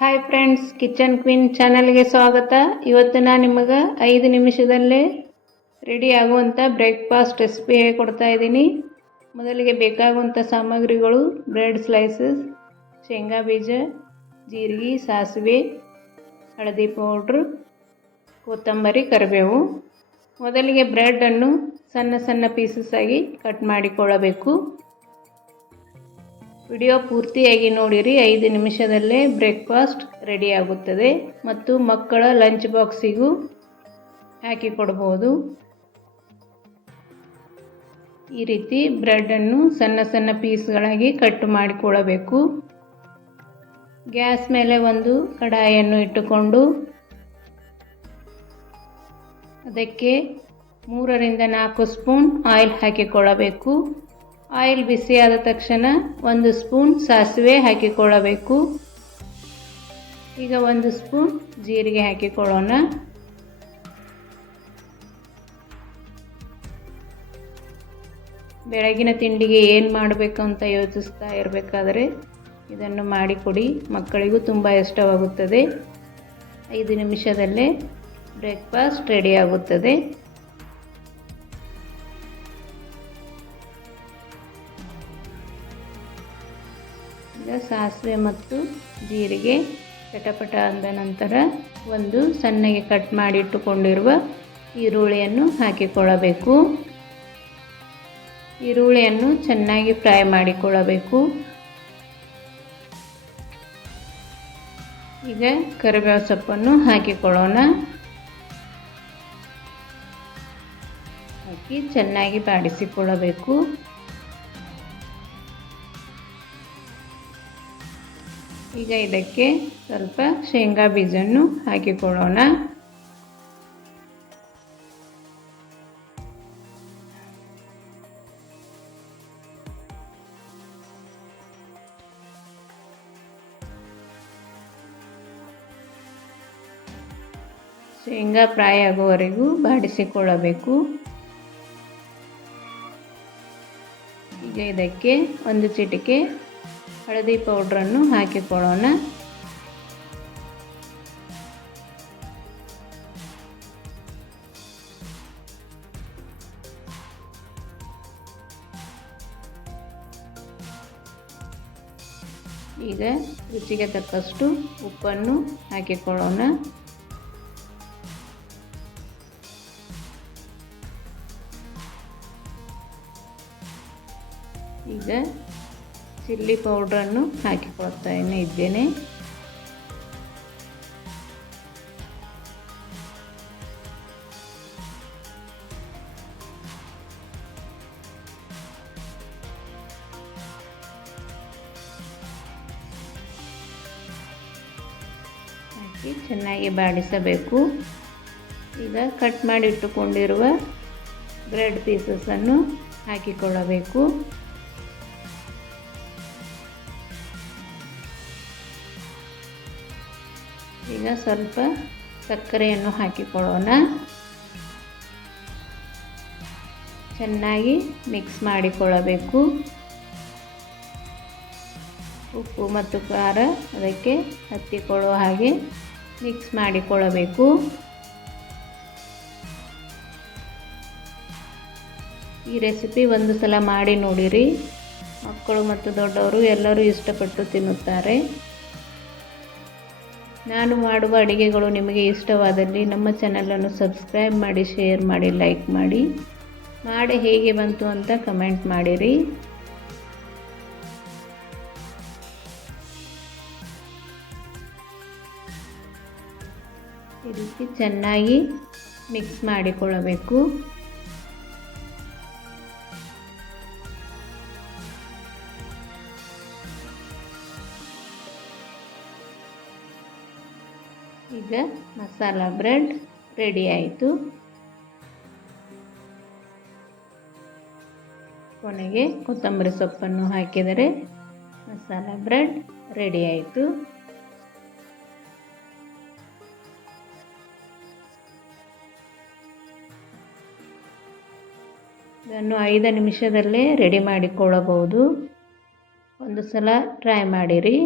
Hi friends, kitchen queen ಚಾನಲ್ಗೆ ಸ್ವಾಗತ. ಇವತ್ತು ನಾನು ನಿಮಗೆ 5 ನಿಮಿಷದಲ್ಲೇ ರೆಡಿ ಆಗುವಂಥ ಬ್ರೇಕ್ಫಾಸ್ಟ್ ರೆಸಿಪಿ ಹೇಳಿಕೊಡ್ತಾ ಇದ್ದೀನಿ. ಮೊದಲಿಗೆ ಬೇಕಾಗುವಂಥ ಸಾಮಗ್ರಿಗಳು: ಬ್ರೆಡ್ ಸ್ಲೈಸಸ್, ಶೇಂಗಾ ಬೀಜ, ಜೀರಿಗೆ, ಸಾಸಿವೆ, ಹಳದಿ ಪೌಡ್ರ್, ಕೊತ್ತಂಬರಿ, ಕರಿಬೇವು. ಮೊದಲಿಗೆ ಬ್ರೆಡ್ಡನ್ನು ಸಣ್ಣ ಸಣ್ಣ ಪೀಸಸ್ ಆಗಿ ಕಟ್ ಮಾಡಿಕೊಳ್ಳಬೇಕು. ವಿಡಿಯೋ ಪೂರ್ತಿಯಾಗಿ ನೋಡಿರಿ. 5 ನಿಮಿಷದಲ್ಲೇ ಬ್ರೇಕ್ಫಾಸ್ಟ್ ರೆಡಿ ಆಗುತ್ತದೆ ಮತ್ತು ಮಕ್ಕಳ ಲಂಚ್ ಬಾಕ್ಸಿಗೂ ಹಾಕಿಕೊಡ್ಬೋದು. ಈ ರೀತಿ ಬ್ರೆಡ್ಡನ್ನು ಸಣ್ಣ ಸಣ್ಣ ಪೀಸ್ಗಳಾಗಿ ಕಟ್ ಮಾಡಿಕೊಳ್ಳಬೇಕು. ಗ್ಯಾಸ್ ಮೇಲೆ ಒಂದು ಕಡಾಯಿಯನ್ನು ಇಟ್ಟುಕೊಂಡು ಅದಕ್ಕೆ 3 ರಿಂದ 4 ಸ್ಪೂನ್ ಆಯಿಲ್ ಹಾಕಿಕೊಳ್ಳಬೇಕು. ಆಯಿಲ್ ಬಿಸಿಯಾದ ತಕ್ಷಣ 1 ಸ್ಪೂನ್ ಸಾಸಿವೆ ಹಾಕಿಕೊಳ್ಳಬೇಕು. ಈಗ 1 ಸ್ಪೂನ್ ಜೀರಿಗೆ ಹಾಕಿಕೊಳ್ಳೋಣ. ಬೆಳಗಿನ ತಿಂಡಿಗೆ ಏನು ಮಾಡಬೇಕು ಅಂತ ಯೋಚಿಸ್ತಾ ಇರಬೇಕಾದರೆ ಇದನ್ನು ಮಾಡಿಕೊಡಿ. ಮಕ್ಕಳಿಗೂ ತುಂಬ ಇಷ್ಟವಾಗುತ್ತದೆ. 5 ನಿಮಿಷದಲ್ಲೇ ಬ್ರೇಕ್ಫಾಸ್ಟ್ ರೆಡಿ ಆಗುತ್ತದೆ. ಈಗ ಸಾಸಿವೆ ಮತ್ತು ಜೀರಿಗೆ ಚಟಪಟ ಅಂದ ನಂತರ ಒಂದು ಸಣ್ಣಗೆ ಕಟ್ ಮಾಡಿ ಇಟ್ಟುಕೊಂಡಿರುವ ಈರುಳ್ಳಿಯನ್ನು ಹಾಕಿಕೊಳ್ಳಬೇಕು. ಈರುಳ್ಳಿಯನ್ನು ಚೆನ್ನಾಗಿ ಫ್ರೈ ಮಾಡಿಕೊಳ್ಳಬೇಕು. ಈಗ ಕರಿಬೇವು ಸೊಪ್ಪನ್ನು ಹಾಕಿಕೊಳ್ಳೋಣ. ಹಾಕಿ ಚೆನ್ನಾಗಿ ಬಾಡಿಸಿಕೊಳ್ಳಬೇಕು. ಈಗ ಇದಕ್ಕೆ ಸ್ವಲ್ಪ ಶೇಂಗಾ ಬೀಜವನ್ನು ಹಾಕಿಕೊಳ್ಳೋಣ. ಶೇಂಗಾ ಫ್ರೈ ಆಗುವವರೆಗೂ ಬಾಡಿಸಿಕೊಳ್ಳಬೇಕು. ಈಗ ಇದಕ್ಕೆ 1 ಚಿಟಿಕೆ ಹಳದಿ ಪೌಡ್ರನ್ನು ಹಾಕಿಕೊಳ್ಳೋಣ. ಈಗ ರುಚಿಗೆ ತಕ್ಕಷ್ಟು ಉಪ್ಪನ್ನು ಹಾಕಿಕೊಳ್ಳೋಣ. ಈಗ ಚಿಲ್ಲಿ ಪೌಡ್ರನ್ನು ಹಾಕಿಕೊಳ್ತಾ ಇದ್ದೇನೆ. ಹಾಕಿ ಚೆನ್ನಾಗಿ ಬಾಡಿಸಬೇಕು. ಈಗ ಕಟ್ ಮಾಡಿ ಇಟ್ಟುಕೊಂಡಿರುವ ಬ್ರೆಡ್ ಪೀಸಸನ್ನು ಹಾಕಿಕೊಳ್ಳಬೇಕು. ಈಗ ಸ್ವಲ್ಪ ಸಕ್ಕರೆಯನ್ನು ಹಾಕಿಕೊಳ್ಳೋಣ. ಚೆನ್ನಾಗಿ ಮಿಕ್ಸ್ ಮಾಡಿಕೊಳ್ಳಬೇಕು. ಉಪ್ಪು ಮತ್ತು ಖಾರ ಅದಕ್ಕೆ ಹತ್ತಿಕೊಳ್ಳುವ ಹಾಗೆ ಮಿಕ್ಸ್ ಮಾಡಿಕೊಳ್ಳಬೇಕು. ಈ ರೆಸಿಪಿ ಒಂದು ಸಲ ಮಾಡಿ ನೋಡಿರಿ. ಮಕ್ಕಳು ಮತ್ತು ದೊಡ್ಡವರು ಎಲ್ಲರೂ ಇಷ್ಟಪಟ್ಟು ತಿನ್ನುತ್ತಾರೆ. ನಾನು ಮಾಡುವ ಅಡುಗೆಗಳು ನಿಮಗೆ ಇಷ್ಟವಾದಲ್ಲಿ ನಮ್ಮ ಚಾನಲನ್ನು ಸಬ್ಸ್ಕ್ರೈಬ್ ಮಾಡಿ, ಶೇರ್ ಮಾಡಿ, ಲೈಕ್ ಮಾಡಿ ಹೇಗೆ ಬಂತು ಅಂತ ಕಮೆಂಟ್ ಮಾಡಿರಿ. ಈ ರೀತಿ ಚೆನ್ನಾಗಿ ಮಿಕ್ಸ್ ಮಾಡಿಕೊಳ್ಳಬೇಕು. ಈಗ ಮಸಾಲ ಬ್ರೆಡ್ ರೆಡಿ ಆಯಿತು. ಕೊನೆಗೆ ಕೊತ್ತಂಬರಿ ಸೊಪ್ಪನ್ನು ಹಾಕಿದರೆ ಮಸಾಲ ಬ್ರೆಡ್ ರೆಡಿ ಆಯಿತು. ಇದನ್ನು 5 ನಿಮಿಷದಲ್ಲೇ ರೆಡಿ ಮಾಡಿಕೊಳ್ಳಬಹುದು. ಒಂದು ಸಲ ಟ್ರೈ ಮಾಡಿರಿ.